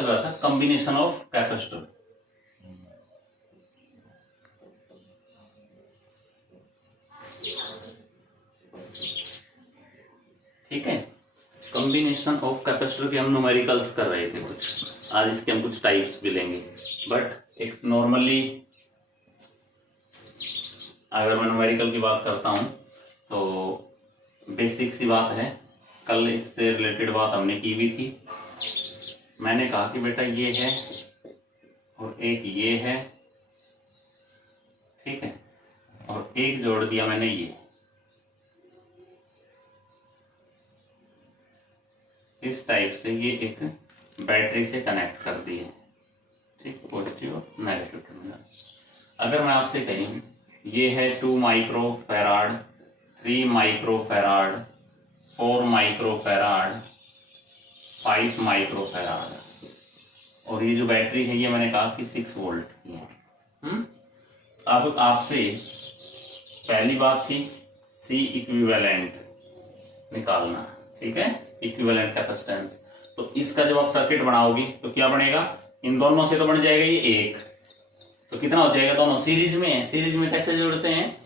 चल रहा था, कॉम्बिनेशन ऑफ कैपेसिटर। ठीक है, कॉम्बिनेशन ऑफ कैपेसिटर के हम न्यूमेरिकल्स कर रहे थे कुछ, आज इसके हम कुछ टाइप्स भी लेंगे। बट एक नॉर्मली अगर मैं न्यूमेरिकल की बात करता हूं तो बेसिक सी बात है, कल इससे रिलेटेड बात हमने की भी थी। मैंने कहा कि बेटा ये है और एक ये है, ठीक है, और एक जोड़ दिया मैंने ये, इस टाइप से ये एक बैटरी से कनेक्ट कर दिए, ठीक, पॉजिटिव और नेगेटिव टर्मिनल। अगर मैं आपसे कहूं ये है 2 micro farad, 3 micro farad, 4 micro farad, 5 micro farad, और ये जो बैटरी है ये मैंने कहा कि 6 वोल्ट की है। अब आपसे पहली बात थी सी इक्विवेलेंट निकालना, ठीक है, इक्विवेलेंट कैपेसिटेंस। तो इसका जब आप सर्किट बनाओगी तो क्या बनेगा, इन दोनों से तो बन जाएगा ये एक, तो कितना हो जाएगा, दोनों सीरीज में है, सीरीज में कैसे जोड़ते हैं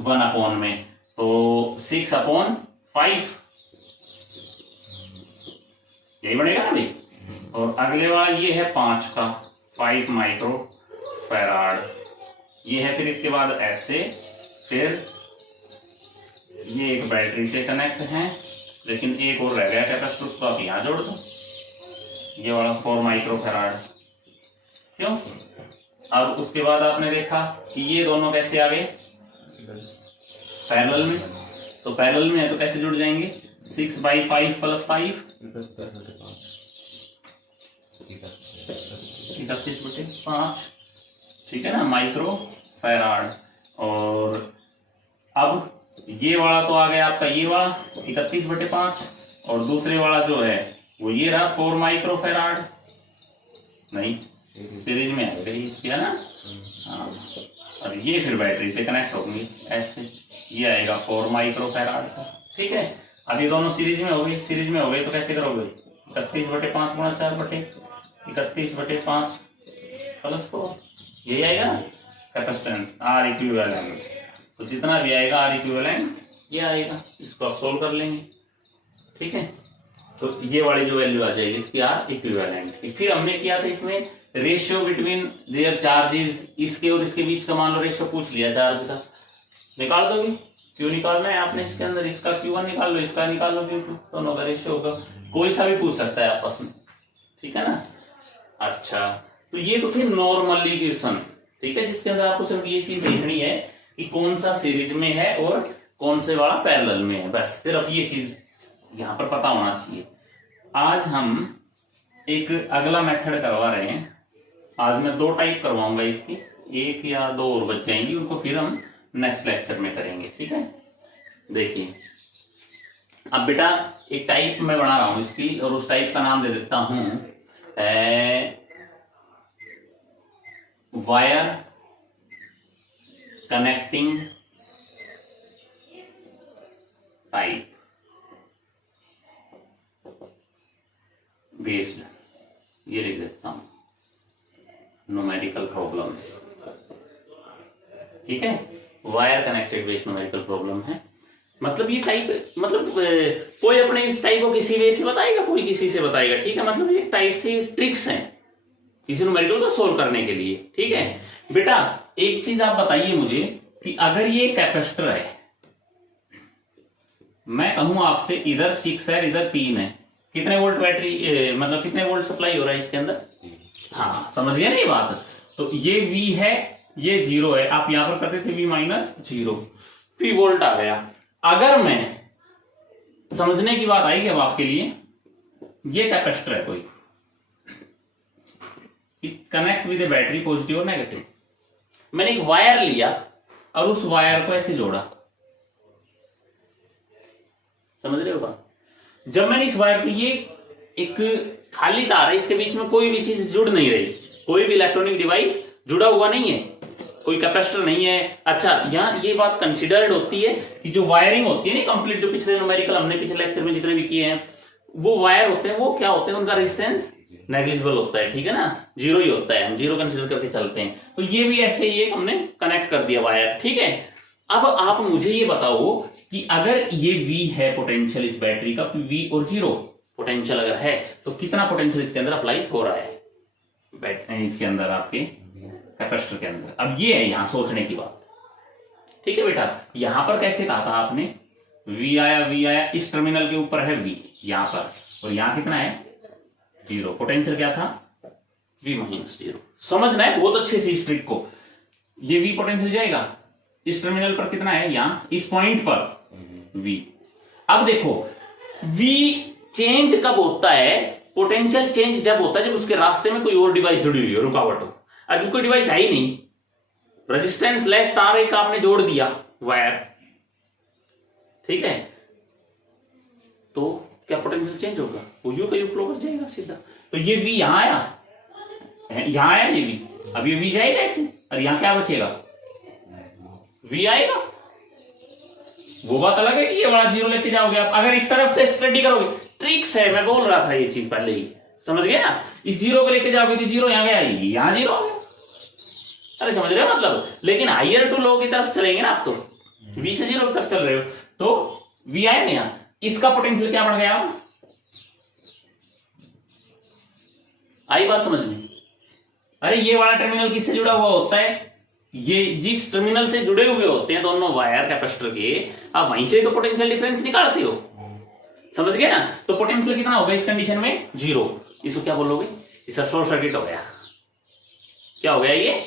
1 अपॉन में, तो 6 अपॉन 5 यही बनेगा ना भाई। और अगले वाला ये है 5 का 5 माइक्रो फैराड, ये है, फिर इसके बाद ऐसे, फिर ये एक बैटरी से कनेक्ट है, लेकिन एक और रह गया कैपेसिटर, उसको आप यहां जोड़ दो, ये वाला 4 माइक्रो फैराड, क्यों। अब उसके बाद आपने देखा कि ये दोनों कैसे आ गए पैरेलल में, तो पैरेलल में है तो कैसे जुड़ जाएंगे, 6/5 + 5 31/5, ठीक है ना, माइक्रो फैराड। और अब ये वाला तो आ गया आपका, ये वाला 31/5, और दूसरे वाला जो है वो ये रहा 4 माइक्रो फैराड, नहीं सीरीज में आएगा इसकी, है ना, हाँ। और ये फिर बैटरी से कनेक्ट होंगी ऐसे, ये आएगा 4 माइक्रो फैराड का, ठीक है। अब ये दोनों सीरीज में हो गए, सीरीज में हो गए तो कैसे करोगे, 31/5 गुणा 4/31/5 प्लस 4, यही आएगा ना कैपेसिटेंस आर इक्विवेलेंट। तो जितना भी आएगा आर इक्विवेलेंट ये आएगा, इसको आप सोल्व कर लेंगे, ठीक है। तो ये वाली जो वैल्यू आ जाएगी इसकी आर इक्विवेलेंट। फिर हमने किया था इसमें रेशियो बिटवीन देयर चार्जेस, इसके और इसके बीच का मान लो रेशियो पूछ लिया चार्ज का, निकाल दोगे, क्यों निकालना है आपने इसके अंदर, इसका Q1 निकाल लो, इसका निकाल लो Q2, दोनों का रेशियो होगा, कोई सा भी पूछ सकता है आपस में, ठीक है ना। अच्छा, तो ये तो थे नॉर्मली क्वेश्चन, ठीक है, जिसके अंदर आपको सिर्फ ये चीज देखनी है कि कौन सा सीरीज में है और कौन से वाला पैरेलल में है, बस सिर्फ ये चीज यहां पर पता होना चाहिए। आज हम एक अगला मेथड करवा रहे हैं, आज मैं 2 टाइप करवाऊंगा इसकी, 1 या 2 और बच जाएंगी, उनको फिर हम नेक्स्ट लेक्चर में करेंगे, ठीक है। देखिए अब बेटा एक टाइप मैं बना रहा हूं इसकी, और उस टाइप का नाम दे देता हूं वायर कनेक्टिंग टाइप बेस्ड, ये लिख देता हूं न्यूमेरिकल प्रॉब्लम्स, ठीक है, wire connected based numerical problem है। मतलब ये टाइप, मतलब कोई अपने इस टाइप को किसी वे से बताएगा, कोई किसी से बताएगा, ठीक है, मतलब ये टाइप से ट्रिक्स हैं किसी न्यूमेरिकल को सोल्व करने के लिए, ठीक है। बेटा एक चीज आप बताइए मुझे कि अगर ये कैपेसिटर है, मैं कहूं आपसे इधर 6 है इधर 3 है, कितने वोल्ट बैटरी, मतलब कितने वोल्ट सप्लाई हो रहा है इसके अंदर, हाँ समझ गया ना ये बात। तो ये V है, ये 0 है, आप यहां पर करते थे V-0, V वोल्ट आ गया। अगर मैं, समझने की बात आएगी अब आपके लिए, ये कैपेसिटर है कोई, connect with A battery positive और नेगेटिव, मैंने एक वायर लिया और उस वायर को ऐसे जोड़ा, समझ रहे हो बात। जब मैंने इस वायर पे, ये एक खाली तार है, इसके बीच में कोई भी चीज जुड़ नहीं रही, कोई भी इलेक्ट्रॉनिक डिवाइस जुड़ा हुआ नहीं है, कोई कैपेसिटर नहीं है। अच्छा, यहाँ ये बात कंसिडर्ड होती है कि जो वायरिंग होती है ना कंप्लीट, जो पिछले न्यूमेरिकल हमने पिछले लेक्चर में जितने भी किए हैं, वो वायर होते हैं, वो क्या होते हैं, उनका रेजिस्टेंस नेग्लिजिबल होता है, ठीक है ना, जीरो ही होता है, हम जीरो कंसीडर करके चलते हैं। तो ये भी ऐसे ही एक हमने कनेक्ट कर दिया वायर, ठीक है। अब आप मुझे ये बताओ कि अगर ये V है पोटेंशियल इस बैटरी का, V और जीरो पोटेंशियल अगर है, तो कितना पोटेंशियल इसके अंदर अप्लाई हो रहा है इसके अंदर, आपके कैपेसिटर के अंदर। अब ये है यहां सोचने की बात, ठीक है बेटा। यहां पर कैसे कहा था आपने, V आया, इस टर्मिनल के ऊपर है V यहां पर, और यहां कितना है, जीरो। पोटेंशियल क्या था, V माइनस जीरो। समझना है बहुत अच्छे से इस ट्रिक को। ये V पोटेंशियल जाएगा, इस टर्मिनल पर कितना है, यहां इस पॉइंट पर V। अब देखो V चेंज कब होता है, पोटेंशियल चेंज जब होता है जब उसके रास्ते में कोई और डिवाइस जुड़ी हुई हो, रुकावट हो। और जब कोई डिवाइस है ही नहीं, रेजिस्टेंस लेस तार एक आपने जोड़ दिया वायर, ठीक है, तो क्या पोटेंशियल चेंज होगा, वो यू का यू फ्लो कर जाएगा सीधा। तो ये V यहां आया ये V, अब ये V जाएगा ऐसे, और यहां क्या बचेगा, V आएगा। वो बात अलग है कि ये वाला जीरो लेके जाओगे आप, अगर इस तरफ से स्टडी करोगे, ट्रिक्स है, मैं बोल रहा था ये चीज पहले ही, समझ गए ना। इस जीरो को लेके जाओगे तो जीरो यहां गया, यहां जीरो आ गया, अरे समझ रहे हो मतलब। लेकिन हाइयर टू लो की तरफ चलेंगे ना आप, तो V से जीरो की तरफ चल रहे हो, तो V आएगा यहां, इसका पोटेंशियल क्या बढ़ गया, आई बात समझ में। अरे ये वाला टर्मिनल किससे जुड़ा हुआ होता है, ये जिस टर्मिनल से जुड़े हुए होते हैं दोनों वायर कैपेसिटर के, आप वहीं से तो पोटेंशियल डिफरेंस निकालते हो, समझ गए ना। तो पोटेंशियल कितना होगा इस कंडीशन में, जीरो। इसको क्या बोलोगे, इसका शॉर्ट सर्किट हो गया, क्या हो गया ये,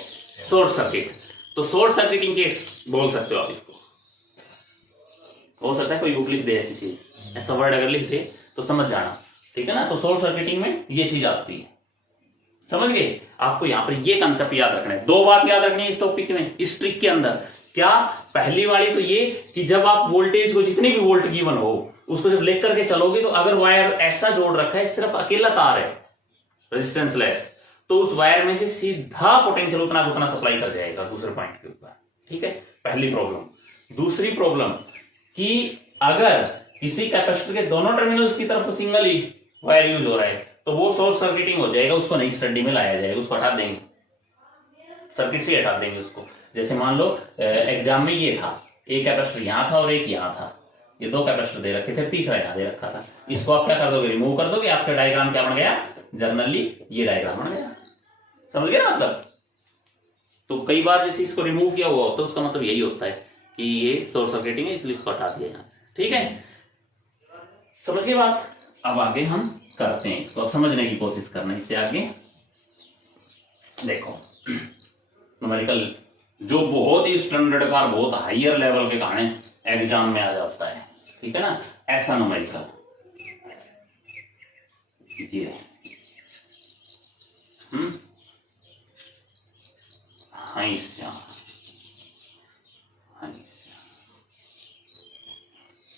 शॉर्ट सर्किट। तो शॉर्ट सर्किटिंग केस बोल सकते हो आप इसको, हो सकता है कोई बुक लिख दे ऐसी चीज, ऐसा वर्ड अगर लिख दे तो समझ जाना, ठीक है ना। तो शॉर्ट सर्किटिंग में ये चीज आती है, समझ गए। आपको यहां पर ये कंसेप्ट याद रखना है, दो बात याद रखनी है इस टॉपिक में, इस ट्रिक के अंदर। क्या, पहली वाली तो ये कि जब आप वोल्टेज को, जितनी भी वोल्ट गिवन हो, उसको जब लेकर के चलोगे, तो अगर वायर ऐसा जोड़ रखा है, सिर्फ अकेला तार है रेजिस्टेंस लेस, तो उस वायर में से सीधा पोटेंशियल उतना उतना सप्लाई कर जाएगा दूसरे पॉइंट के ऊपर, ठीक है, पहली प्रॉब्लम। दूसरी प्रॉब्लम कि अगर किसी कैपेसिटर के दोनों टर्मिनल्स की तरफ सिंगल ही वायर यूज हो रहा है, तो वो शॉर्ट सर्किटिंग हो जाएगा, उसको नहीं स्टडी में लाया जाएगा, उसको हटा देंगे, सर्किट से हटा देंगे उसको। जैसे मान लो एग्जाम में ये था, एक कैपेसिटर यहां था और एक यहां था, ये दो कैपेसिटर दे रखे थे, तीसरा यहां दे रखा था, इसको आप क्या कर दोगे, रिमूव कर दोगे, आपका डायग्राम क्या बन गया, जनरली ये डायग्राम बन गया, समझ गए ना मतलब। तो कई बार जैसे इसको रिमूव किया हुआ होता है, उसका मतलब यही होता है कि ये शॉर्ट सर्किटिंग है, इसलिए इसको हटा दिया यहां से, ठीक है, समझ गए बात। अब आगे हम करते हैं इसको, अब समझने की कोशिश करना। इससे आगे देखो, न्यूमेरिकल जो बहुत ही स्टैंडर्ड का, बहुत हायर लेवल के कहानी एग्जाम में आ जाता है, ठीक है ना, ऐसा न्यूमेरिकल ये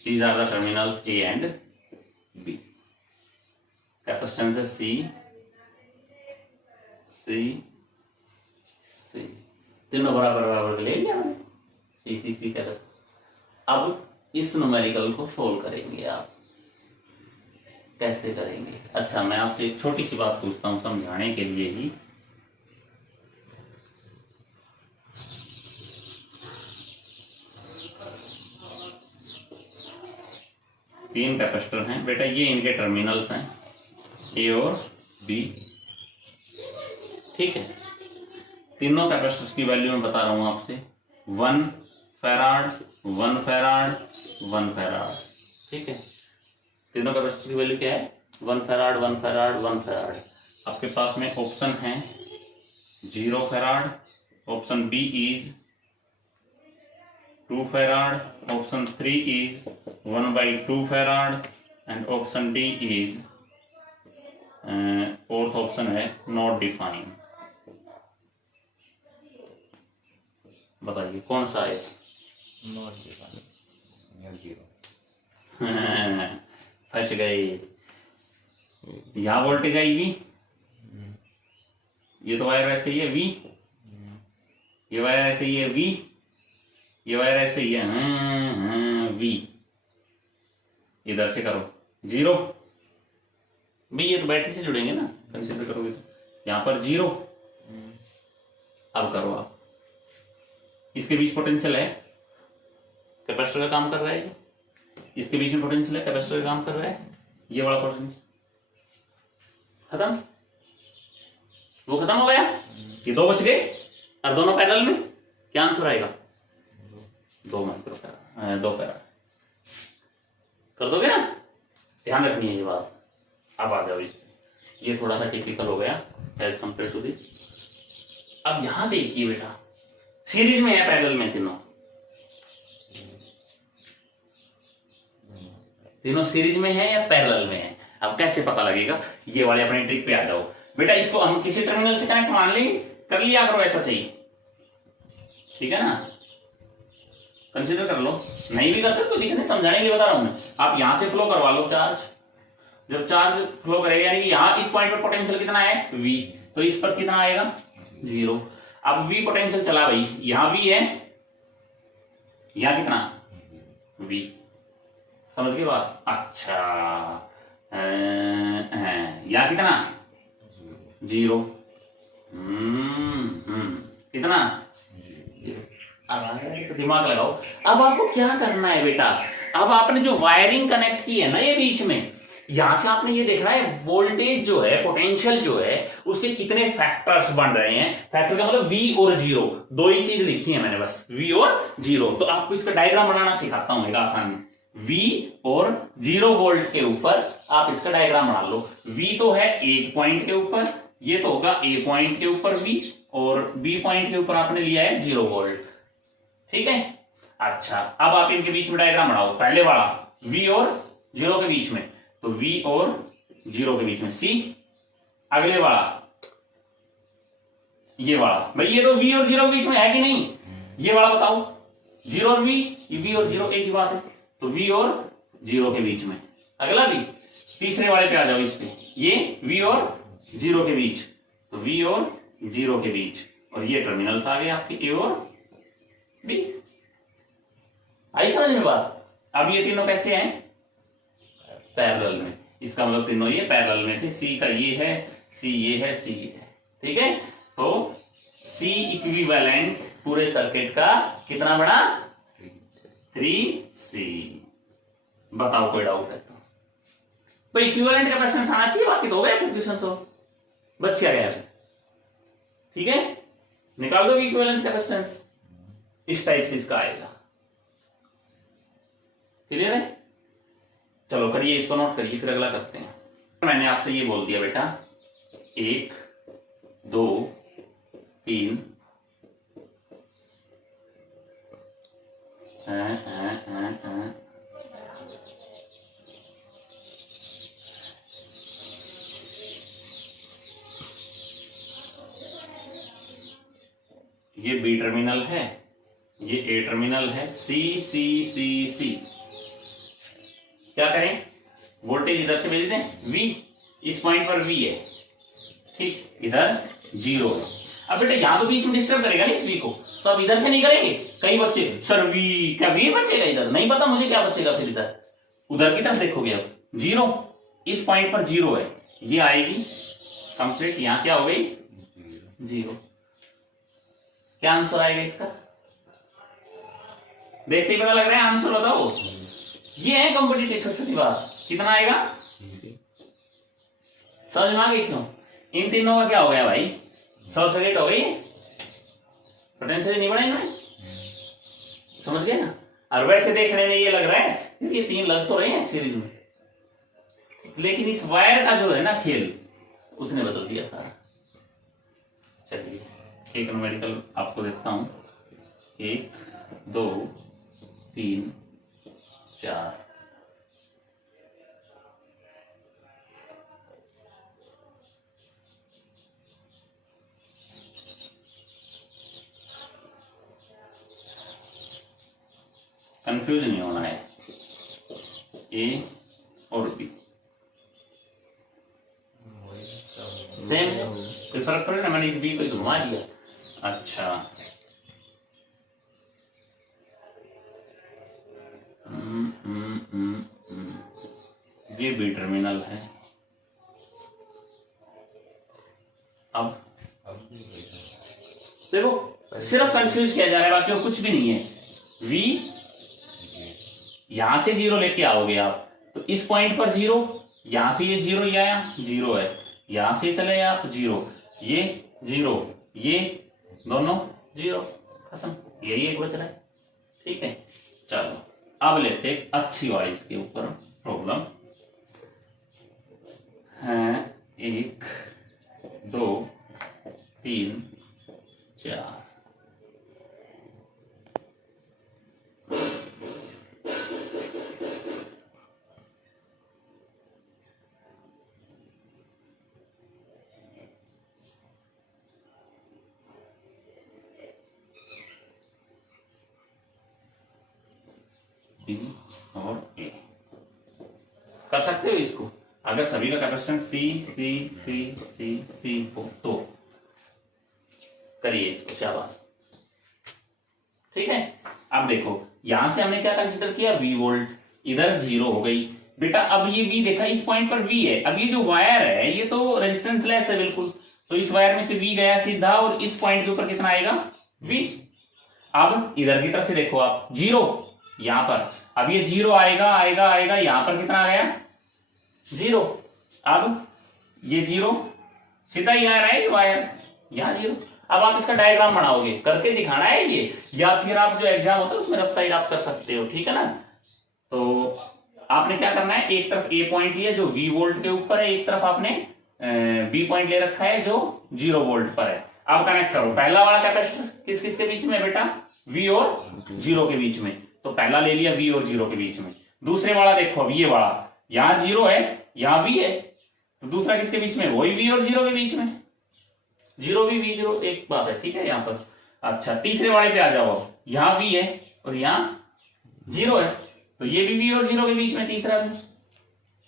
These are the terminals A and B. Capacitance C, तीनों बराबर बराबर ले लिया मैंने, C कैपेसिटेंस। अब इस न्यूमेरिकल को सोल्व करेंगे आप, कैसे करेंगे। अच्छा, मैं आपसे एक छोटी सी बात पूछता हूं समझाने के लिए ही। तीन कैपेसिटर हैं बेटा, ये इनके टर्मिनल्स हैं ए और बी, ठीक है। तीनों कैपेसिटर्स की वैल्यू मैं बता रहा हूं आपसे, 1 फैराड 1 फैराड 1 फैराड, ठीक है। तीनों कैपेसिटर की वैल्यू क्या है, 1 फैराड 1 फैराड 1 फैराड। आपके पास में ऑप्शन है 0 farad, option B is 2 farad, option 3 is 1/2 farad and option D is fourth option है not defined। बताइए कौन सा है, not defined, 0। फंस गए। यहाँ वोल्टेज आएगी, ये तो वायर ऐसे ही है V, ये वायर ऐसे ही है V, ये वायर ऐसे ही है V, इधर से करो 0 भी, ये तो बैटरी से जुड़ेंगे ना, कंसीडर करोगे तो यहाँ पर 0। अब करो आप, इसके बीच पोटेंशियल है, कैपेसिटर का काम कर रहा है, इसके बीच में पोटेंशियल है, कैपेसिटर का काम कर रहा है, ये वाला पोटेंशियल खत्म, वो खत्म हो गया, ये 2 बच गए और दोनों पैरेलल में, क्या आंसर आएगा? 2 माइक्रोफैराड, 2 फैराड। कर दोगे ना? ध्यान रखनी है ये बात। अब आ जाओ इस पे, ये थोड़ा सा टिपिकल हो गया एज कंपेयर टू दिस। अब यहां देखिए बेटा, सीरीज में है पैरेलल में तीनों सीरीज में है या पैरेलल में है? अब कैसे पता लगेगा? ये वाले अपने ट्रिक पे आ जाओ बेटा। इसको हम किसी टर्मिनल से कनेक्ट मान ली, कर लिया करो, ऐसा चाहिए, ठीक है ना? कंसीडर कर लो, नहीं भी करते तो दिक्कत नहीं, समझाने के लिए बता रहा हूं मैं। आप यहां से फ्लो करवा लो चार्ज, जब चार्ज फ्लो करेगा यानी कि यहां इस पॉइंट पर पोटेंशियल कितना है V, तो इस पर कितना आएगा 0। अब V पोटेंशियल चला भाई, यहां V है, यहां कितना V, समझ गए बात? अच्छा यहां कितना 0, कितना 0। अब दिमाग लगाओ, अब आपको क्या करना है बेटा? अब आपने जो वायरिंग कनेक्ट की है ना ये बीच में, यहां से आपने ये देखना है वोल्टेज जो है, पोटेंशियल जो है, उसके कितने फैक्टर्स बन रहे हैं। फैक्टर का मतलब V और 0, 2 ही चीज लिखी है मैंने बस, V और 0। तो आपको इसका डायग्राम बनाना सिखाता हूं एक आसान में। V और 0 वोल्ट के ऊपर आप इसका डायग्राम बना लो। V तो है एक पॉइंट के ऊपर, ये तो होगा A पॉइंट के ऊपर V, और B पॉइंट के ऊपर आपने लिया है 0 वोल्ट, ठीक है? अच्छा, अब आप इनके बीच में डायग्राम बनाओ। पहले वाला V और 0 के बीच में, तो V और 0 के बीच में C। अगले वाला ये वाला, भाई ये तो V और 0 के बीच में है कि नहीं? ये वाला बताओ, 0 और V, ये V और 0 एक ही बात है, तो V और 0 के बीच में। अगला भी, तीसरे वाले पे आ जाओ, इस पे ये V और 0 के बीच, तो V और 0 के बीच, और ये टर्मिनल्स आ गए आपके A और B। आई समझ में बात? अब ये तीनों कैसे हैं? पैरेलल में। इसका मतलब तीनों ये पैरेलल में थे। C का ये है, C ये है, C ये है, ठीक है? तो C इक्विवेलेंट पूरे सर्किट का कितना बना? 3C। बताओ कोई डाउट है तो? तो इक्विवेलेंट कैपेसिटेंस आना चाहिए, बाकी तो हो गया क्वेश्चन सो बच क्या गया, ठीक है? निकाल दो इक्विवेलेंट कैपेसिटेंस, इस टाइप से इसका आएगा। क्लियर है? चलो करिए, इसको नोट करिए, फिर अगला करते हैं। मैंने आपसे ये बोल दिया बेटा, 1 2 3 ये B टर्मिनल है, ये A टर्मिनल है, C C C C। क्या करें? वोल्टेज इधर से भेज दें V, इस पॉइंट पर V है, ठीक, इधर 0 है। अब बेटा यहां तो बीच में डिस्टर्ब करेगा ना इस V को, तो अब इधर से नहीं करेंगे। कई बच्चे सर V, क्या V बचेगा इधर? नहीं पता मुझे क्या बचेगा फिर इधर, उधर की तरफ देखोगे। अब 0, इस पॉइंट पर 0 है, ये आएगी कंप्लीट, यहां क्या हो गई 0। क्या आंसर आएगा इसका? देखते ही पता लग रहा है आंसर, बताओ। ये है कॉम्पिटिटिव, छोटी छोटी बात। कितना आएगा? समझ में आ गई क्यों? इन तीनों का क्या हो गया भाई? शॉर्ट सर्किट हो गई, पोटेंशियल नहीं बढ़ेगा, समझ गए ना? और वैसे देखने में ये लग रहा है ये 3 लग तो रहे हैं सीरीज में, लेकिन इस वायर का जो है ना खेल, उसने बदल दिया सारा। चलिए एक न्यूमेरिकल आपको देखता हूं, 1 2 3 4। कंफ्यूज नहीं होना है, A और B सेम, कोई फर्क पड़े ना? मैंने इस B को घुमा दिया। अच्छा ये B टर्मिनल है, सिर्फ कंफ्यूज किया जा रहा है, बाकी और कुछ भी नहीं है। v यहां से 0 लेके आओगे आप, तो इस पॉइंट पर 0, यहां से ये 0 ये आया 0 है, यहां से चले आप 0, ये 0, ये दोनों 0, खत्म, यही एक बच रहा है। ठीक है, चलो अब लेते एक अच्छी वाली इसके ऊपर प्रॉब्लम है। 1 2 3 4, B और A कर सकते हो इसको। अगर सभी का capacitance C C C C C हो तो करिए इसको, शाबाश। ठीक है, अब देखो यहां से हमने क्या कंसीडर किया, V वोल्ट, इधर 0 हो गई बेटा। अब ये V देखा, इस पॉइंट पर V है। अब ये जो वायर है ये तो रेजिस्टेंस लेस है बिल्कुल, तो इस वायर में से V गया सीधा और इस पॉइंट के ऊपर कितना आएगा, V। अब इधर की तरफ से देखो आप 0 यहां पर, अब ये 0 आएगा आएगा आएगा, यहां पर कितना आ गया 0। अब ये 0 सीधा ही आ रहा है वायर, यहां 0। अब आप इसका डायग्राम बनाओगे, करके दिखाना है ये, या फिर आप जो एग्जाम होता है उसमें रफ साइड आप कर सकते हो। ठीक है ना, तो आपने क्या करना है, एक तरफ ए पॉइंट लिया जो V वोल्ट के ऊपर है, एक तरफ आपने B पॉइंट ले रखा है जो 0 वोल्ट पर है। अब कनेक्ट करो, पहला वाला कैपेसिटर किस किस के बीच में बेटा, V और 0 के बीच में, तो पहला ले लिया V और 0 के बीच में। दूसरे वाला देखो, अब ये वाला यहां 0 है यहां V है, तो दूसरा किसके बीच में, वही V और 0 के बीच में, 0 भी V 0 एक बात है। ठीक है यहाँ पर, अच्छा तीसरे वाले पे आ जाओ, यहां V है और यहां 0 है, तो ये भी V और 0 के बीच में, तीसरा भी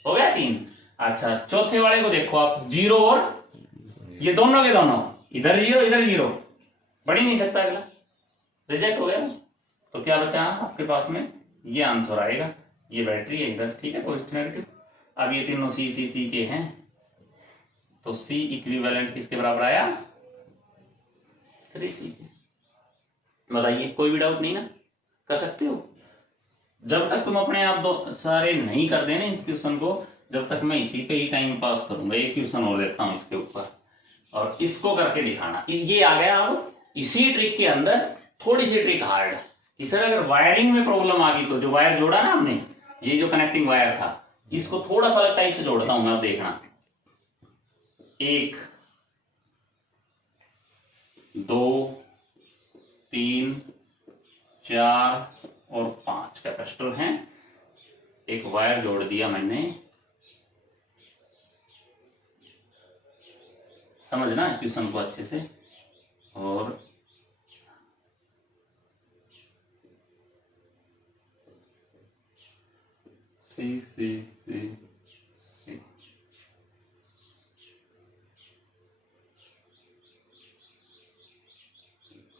हो गया 3। अच्छा चौथे वाले को देखो आप, 0 और ये दोनों के दोनों, इधर 0 इधर 0, बढ़ ही नहीं सकता, अगला रिजेक्ट हो गया। तो क्या बचा आपके पास में, ये आंसर आएगा, ये बैटरी है इधर। ठीक है, पॉजिटिव नेगेटिव। अब ये तीनों C के हैं, तो C इक्विवेलेंट किसके बराबर आया, 3C के। बताइए, कोई भी डाउट नहीं ना, कर सकते हो। जब तक तुम अपने आप दो सारे नहीं कर देना इस क्वेश्चन को, जब तक मैं इसी पे ही टाइम पास करूंगा। एक क्वेश्चन और देता हूं इसके ऊपर, और इसको करके दिखाना। ये आ गया। अब इसी ट्रिक के अंदर थोड़ी सी ट्रिक हार्ड है कि सर अगर वायरिंग में प्रॉब्लम आ गई तो, जो वायर जोड़ा ना हमने, ये जो कनेक्टिंग वायर था, इसको थोड़ा सा अलग टाइप से जोड़ता हूं मैं, आप देखना। 1 2 3 4 और 5 कैपेसिटर हैं। एक वायर जोड़ दिया मैंने, समझना क्वेश्चन को अच्छे से। और सी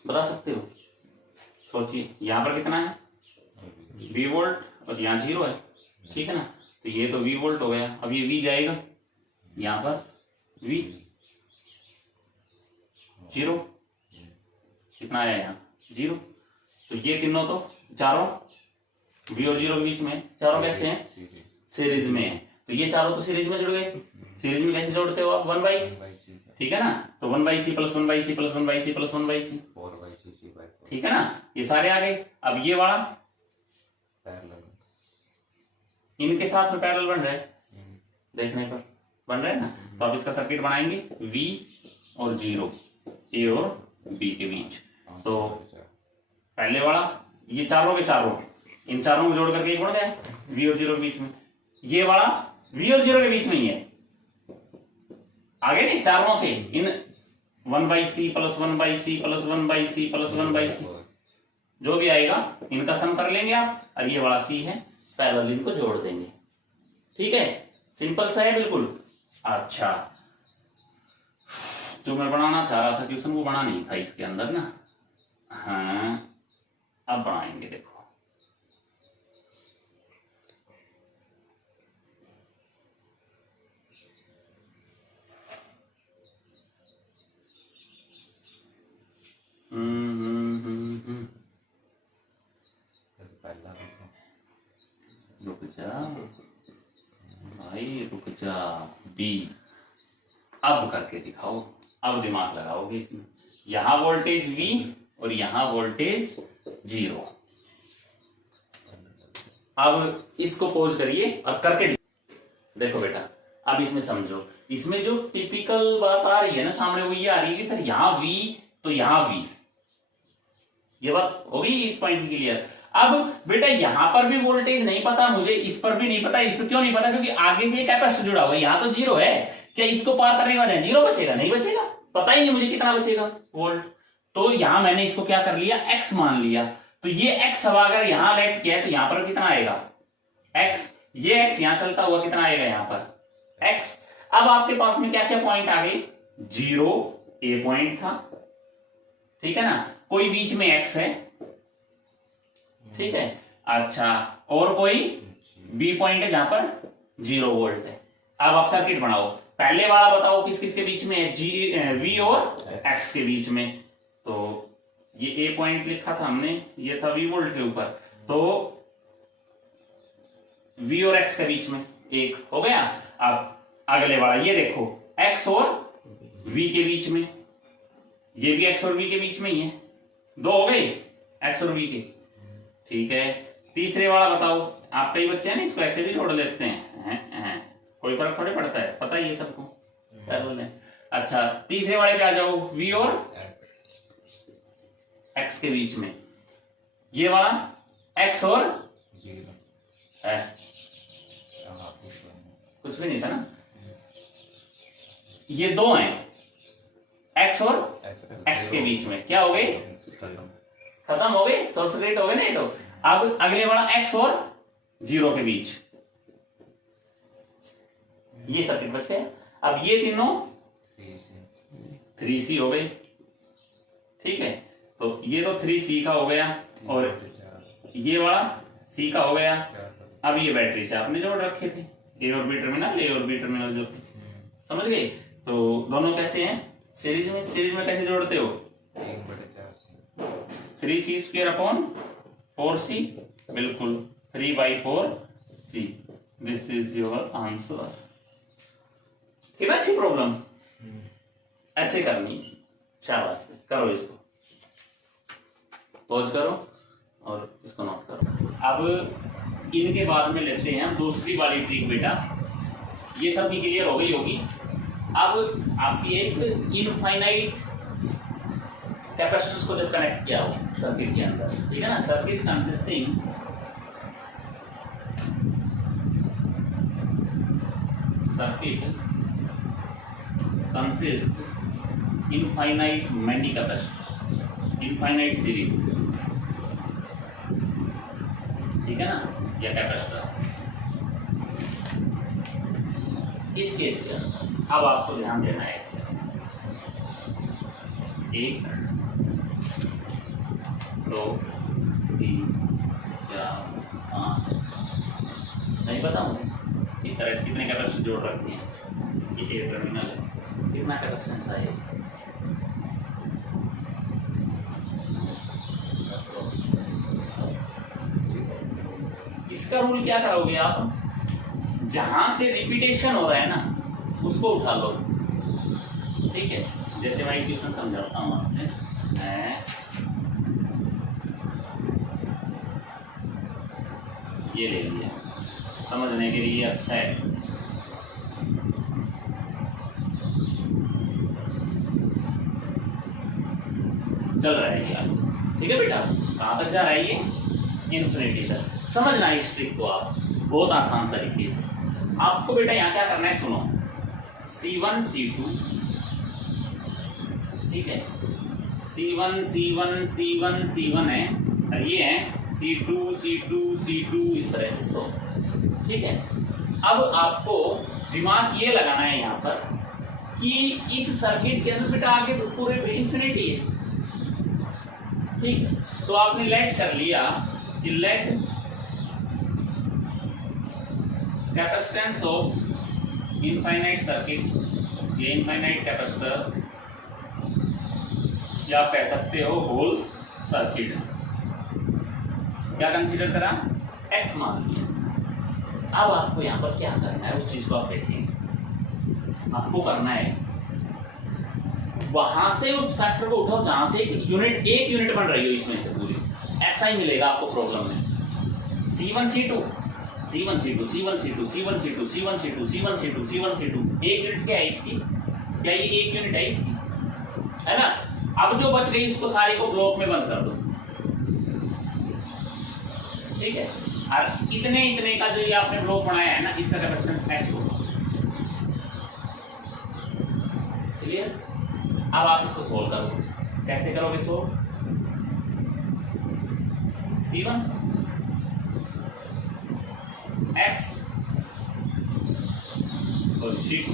बता सकते हो, सोचिए। यहां पर कितना है, V वोल्ट, और यहाँ 0 है। ठीक है ना, तो ये तो V वोल्ट हो गया। अब ये V जाएगा यहां पर, V 0, कितना आया यहाँ 0। तो ये तीनों तो चारों V और 0 के बीच में, चारों कैसे हैं, सीरीज में है। तो ये चारों तो सीरीज में जुड़ गए। सीरीज में कैसे जोड़ते हो आप, 1/, ठीक है ना, तो 1/C plus 1/C plus 1/C plus 1/C, 4/C/4, ठीक है ना, ये सारे आ गए। अब ये वाला पैरेलल, इनके साथ में पैरेलल बन रहा है, देखने पर बन रहा है ना। तो अब इसका सर्किट बनाएंगे, V और 0, A और B के बीच। तो पहले वाला, ये चारों के चारों, इन चारों को जोड़ करके एक बन गया, V और 0 के बीच में। ये वाला V और 0 के बीच में ही है, आगे नहीं, चारों से इन 1/C plus 1/C plus 1/C plus 1/C, जो भी आएगा इनका सम कर लेंगे आप। और ये वाला C है, पैरेलल इनको जोड़ देंगे। ठीक है, सिंपल सा है बिल्कुल। अच्छा, जो मैं बनाना चाह रहा था क्वेश्चन, वो बना नहीं था इसके अंदर ना। हाँ, अब बनाएंगे, देखो। पहला भी था। रुक जा भाई, रुक जा। बी, अब करके दिखाओ, अब दिमाग लगाओगे इसमें। यहां वोल्टेज V और यहां वोल्टेज 0। अब इसको पोज करिए, अब करके देखो बेटा। अब इसमें समझो, इसमें जो टिपिकल बात आ रही है ना सामने, वो ये आ रही है कि सर यहां V तो यहां V। ये बात होगी इस पॉइंट की क्लियर। अब बेटा यहां पर भी वोल्टेज नहीं पता मुझे, इस पर भी नहीं पता। इस पर क्यों नहीं पता? क्योंकि आगे से कैपेसिटर जुड़ा हुआ है, यहां तो 0 है। क्या इसको पार करने के बाद 0 बचेगा? नहीं बचेगा, पता ही नहीं मुझे कितना बचेगा वोल्ट। तो यहां मैंने इसको क्या कर लिया, x मान लिया। तो ये x अब अगर यहां लेट किया है तो यहां पर कितना आएगा, x। ये x यहां चलता हुआ कितना आएगा यहां पर, x। अब आपके पास में क्या क्या पॉइंट आ गए, 0 A पॉइंट था, ठीक है ना, कोई बीच में x है, ठीक है। अच्छा, और कोई B पॉइंट है जहां पर 0 वोल्ट है। अब आप सर्किट बनाओ, पहले वाला बताओ किस किस के बीच में है, V और X के बीच में। तो ये A पॉइंट लिखा था हमने, ये था V वोल्ट के ऊपर, तो V और X के बीच में एक हो गया। अब अगले वाला ये देखो, X और V के बीच में, ये भी X और V के बीच में ही है, 2 हो गए X और V के, ठीक है। तीसरे वाला बताओ, आप कई बच्चे हैं ना इसको ऐसे भी जोड़ लेते हैं, कोई फर्क थोड़ी पड़ता है, पता ही है सबको, क्या बोले। अच्छा, तीसरे वाले पे आ जाओ, V और X के बीच में, ये वाला X और है, कुछ भी नहीं था ना, ये 2 हैं X और X के बीच में, क्या हो गए, खत्म हो गए, शॉर्ट सर्किट हो गए ना। तो अब अगले वाला X और 0 के बीच, ये सर्किट बच गया। अब ये तीनों 3C हो गए, ठीक है। तो ये तो 3C का हो गया और ये वाला C का हो गया। अब ये बैटरी से आपने जोड़ रखे थे, A और B टर्मिनल जो थे, समझ गए। तो दोनों कैसे हैं, सीरीज में। सीरीज में कैसे जोड़ते हो, 3C² अपॉन 4C, बिल्कुल 3/4C। This is your answer. कितना अच्छी प्रॉब्लम, ऐसे करनी, शाबाश, करो इसको, पॉज करो और इसको नोट करो। अब इनके बाद में लेते हैं हम दूसरी वाली ट्रिक बेटा, ये सब भी क्लियर हो गई होगी। अब आपकी एक इनफाइनाइट कैपेसिटर्स को जब कनेक्ट किया हो सर्किट के अंदर, ठीक है ना, circuit consisting consist infinite many capacitor, infinite series, ठीक है ना, या कैपेसिटर। इस केस के अंदर अब आपको ध्यान देना है इससे, 1 2 3 4 5, नहीं पता मुझे, इस तरह से कितने कैपेसिटर जोड़ रखते हैं। ये A टर्मिनल है, कितना कैपेसिटेंस आएगा, इसका रूल क्या करोगे आप, जहां से रिपीटेशन हो रहा है ना उसको उठा लो, ठीक है। जैसे मैं इक्वेशन समझाता हूं आपसे, ये ले लिया, समझने के लिए अच्छा है। चल रहा है ये आपको, ठीक है बेटा, कहां तक जा रहा है ये, इन्फिनिटी तक। समझना इस ट्रिक को आप बहुत आसान तरीके से। आपको बेटा यहाँ क्या करना है, सुनो, C1 C2, ठीक है, C1 C1 C1 C1 है, और ये है C2 C2 C2, इस तरह से 100, ठीक है। अब आपको दिमाग ये लगाना है यहाँ पर कि इस सर्किट के अंदर बेटा आगे पूरे इन्फिनिटी है, ठीक है। तो आपने लेट कर लिया कि let capacitance of infinite circuit, ये इनफाइनाइट कैपेसिटर, या आप कह सकते हो होल सर्किट, क्या कंसीडर करा, x मान लिया। अब आपको यहाँ पर क्या करना है उस चीज को आप देखेंगे। आपको करना है वहां से उस फैक्टर को उठाओ जहां से एक यूनिट बन रही हो इसमें से पूरी, ऐसा ही मिलेगा आपको प्रॉब्लम में। C1 C2 C1 C2 C1 C2 C1 C2 C1 C2 C1 C2 C1 C2 एक यूनिट क्या है इसकी, क्या ये एक यूनिट है इसकी, है ना। अब जो बच गई उसको सारे को ब्लॉक में बंद कर दो, ठीक है। और इतने का जो ये आपने ब्लॉक बनाया है ना, इसका कैपेसिटेंस x होगा, क्लियर। अब आप इसको सोल्व करो, कैसे करोगे सोल्व, C1 x और C2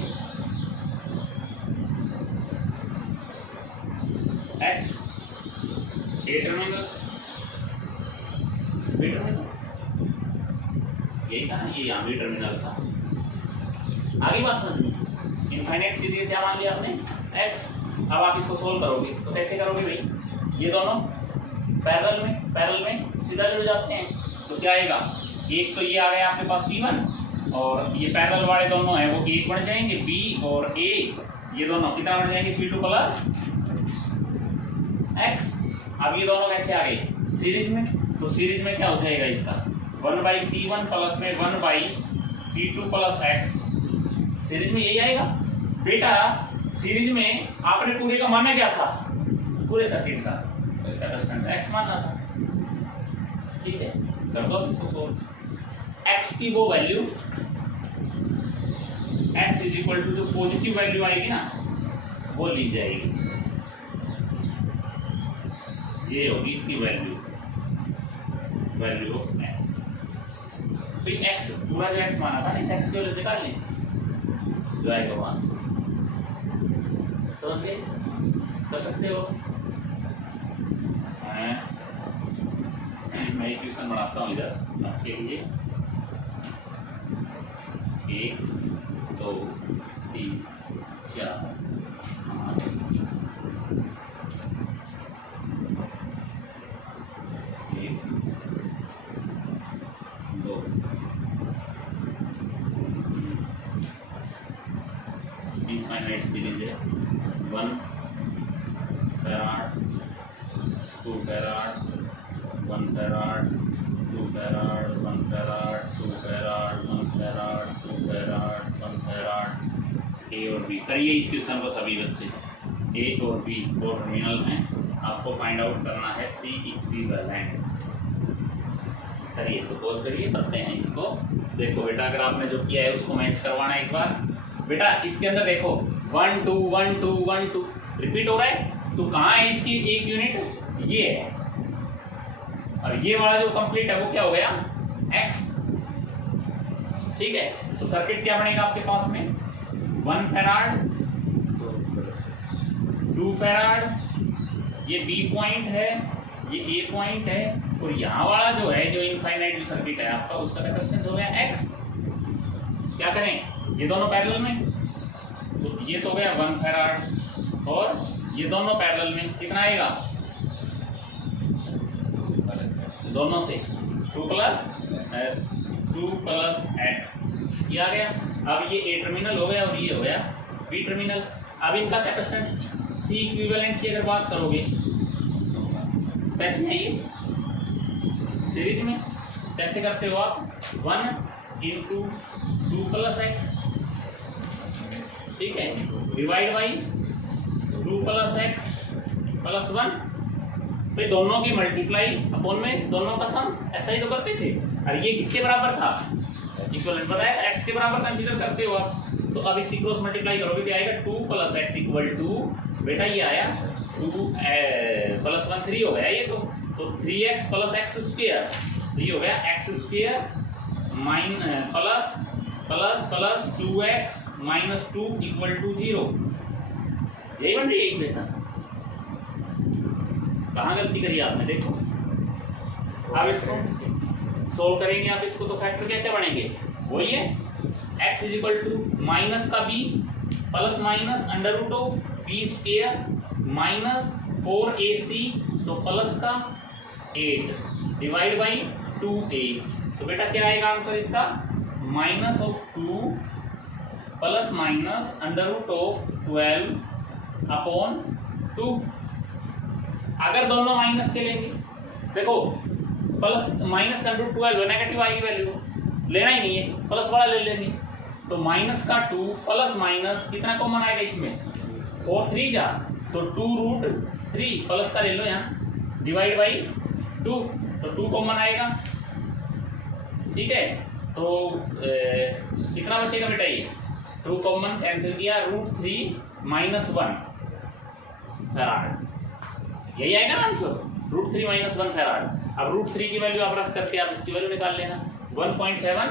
x A terminal B terminal, यही था ना, ये यहाँ B टर्मिनल था। आगे बात समझ में, इनफाइनाइट सी दिए क्या मान लिया आपने x। अब आप इसको सोल्व करोगे तो कैसे करोगे भाई, ये दोनों पैरेलल में सीधा जुड़ जाते हैं, तो क्या आएगा, एक तो ये आ गया आपके पास C1 और ये पैरेलल वाले दोनों हैं वो एक बन जाएंगे, B और A ये दोनों कितना बन जाएंगे, C2 प्लस x। अब ये दोनों कैसे आ गए सीरीज में, तो सीरीज में क्या हो जाएगा इसका 1/C1 प्लस में 1/C2 प्लस x, सीरीज में यही आएगा बेटा। सीरीज में आपने पूरे का माना क्या था, पूरे सर्किट का कैपेसिटेंस x माना था, ठीक है। कर दो इसको सोल्व, x की वो value x is equal to जो पॉजिटिव वैल्यू आएगी ना वो ली जाएगी, ये होगी इसकी वैल्यू ऑफ x। तो x पूरा जो x माना था इस x की वैल्यू निकाल लें जो आएगा वहां से, समझ गए, कर सकते हो। मैं एक क्वेश्चन बनाता हूँ इधर आपके लिए, 1 2 3 4 5 1 2 इनफाइनाइट सीरीज है, 1 farad 2 farad 1 farad 2 farad 1 farad 2 farad 1 farad 2 farad 1 farad. A और B करिए इस क्वेश्चन को सभी बच्चे, A और B दो टर्मिनल हैं, आपको फाइंड आउट करना है C इक्विवेलेंट। करिए इसको पोज करिए, करते हैं इसको। देखो बेटा अगर आपने जो किया है उसको मैच करवाना है एक बार बेटा। इसके अंदर देखो 1 2 1 2 1 2 रिपीट हो रहा है, तो कहाँ है इसकी एक यूनिट, ये है, और ये वाला जो कंप्लीट है वो क्या हो गया x, ठीक है। तो सर्किट क्या बनेगा आपके पास में 1 फैराड 2 फैराड, ये B पॉइंट है, ये A पॉइंट है, और यहाँ वाला जो है जो इनफाइनाइट जो सर्किट है आपका उसका कैपेसिटेंस हो गया x। क्या करें, ये दोनों पैरेलल में, तो ये तो हो गया 1 फैराड और ये दोनों पैरेलल में कितना आएगा, दोनों से 2 प्लस x, ये आ गया। अब ये A टर्मिनल हो गया और ये हो गया B टर्मिनल। अब इनका कैपेसिटेंस C इक्विवेलेंट की अगर बात करोगे कैसे है ये सीरीज में, कैसे करते हो आप 1 इंटू 2 प्लस x, ठीक है, divide by 2 plus x plus 1, भाई दोनों की मल्टीप्लाई अपॉन में दोनों का सम, ऐसा ही तो करते थे। और ये किसके बराबर था, इक्विवेलेंट बताया x के बराबर कंसीडर करते हो आप। तो अब इसकी क्रॉस मल्टीप्लाई करोगे तो आएगा 2 प्लस x इक्वल टू, बेटा ये आया 2 प्लस 1 3 हो गया ये तो 3x प्लस x स्क्वायर, तो ये हो गया x square minus plus plus plus 2x minus 2 equal to 0। यही बन रही है इक्वेशन। कहाँ गलती करी आपने, देखो अब इसको सोल्व करेंगे आप इसको, तो फैक्टर क्या क्या बनेंगे, वही है x is equal to minus का b plus minus under root of b square minus 4ac, तो प्लस का 8 डिवाइड बाई 2a। तो बेटा क्या आएगा आंसर इसका, minus of 2 plus minus under root of 12 upon 2। अगर दोनों माइनस के लेंगे, देखो प्लस माइनस का अंडर 12 नेगेटिव आएगी वैल्यू, लेना ही नहीं है, प्लस वाला ले लेंगे। तो माइनस का 2 प्लस माइनस कितना कॉमन आएगा इसमें, 4 3 जा, तो 2 रूट 3 प्लस का ले लो यहाँ, डिवाइड बाई 2, तो 2 कॉमन आएगा। ठीक है, तो कितना बचेगा बेटा, ये 2 कॉमन कैंसिल किया, रूट 3 माइनस 1 फैराड, यही आएगा ना आंसर, रूट 3 माइनस 1 फैराड। अब रूट 3 की वैल्यू आप रख करके आप इसकी वैल्यू निकाल लेना, 1.7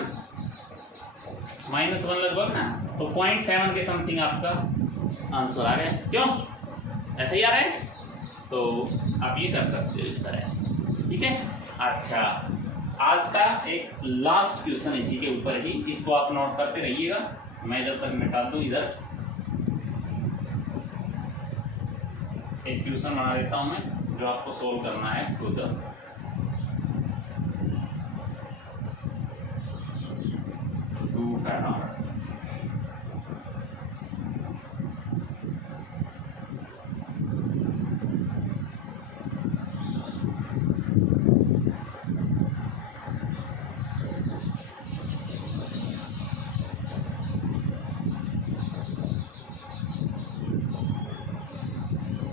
माइनस 1 लगभग ना, तो 0.7 के समथिंग आपका आंसर आ गया। क्यों ऐसे ही आ रहा है, तो आप ये कर सकते हो इस तरह से। ठीक है, अच्छा आज का एक लास्ट क्वेश्चन इसी के ऊपर ही, इसको आप नोट करते रहिएगा, मैं जब तक मिटा दूं इधर एक क्वेश्चन बना देता हूं मैं, जो आपको सोल्व करना है खुद। Two farad,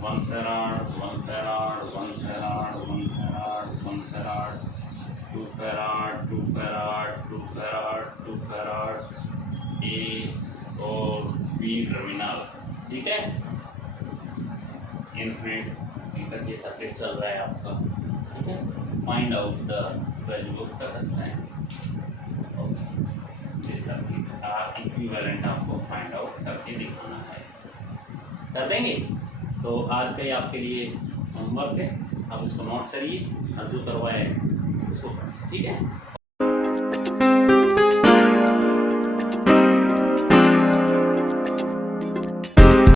one farad, one farad, one farad, one farad, one farad, 2 farad, 2 farad, 2 farad, 2 farad, A और बी टर्मिनल। ठीक है, इनफिनिट तक ये सर्किट चल रहा है आपका। ठीक है, find out the value of capacitance of this circuit, equivalent आपको फाइंड आउट करके दिखाना है। कर देंगे, तो आज का ही आपके लिए होमवर्क है, आप इसको नोट करिए और जो करवाए उसको, ठीक है।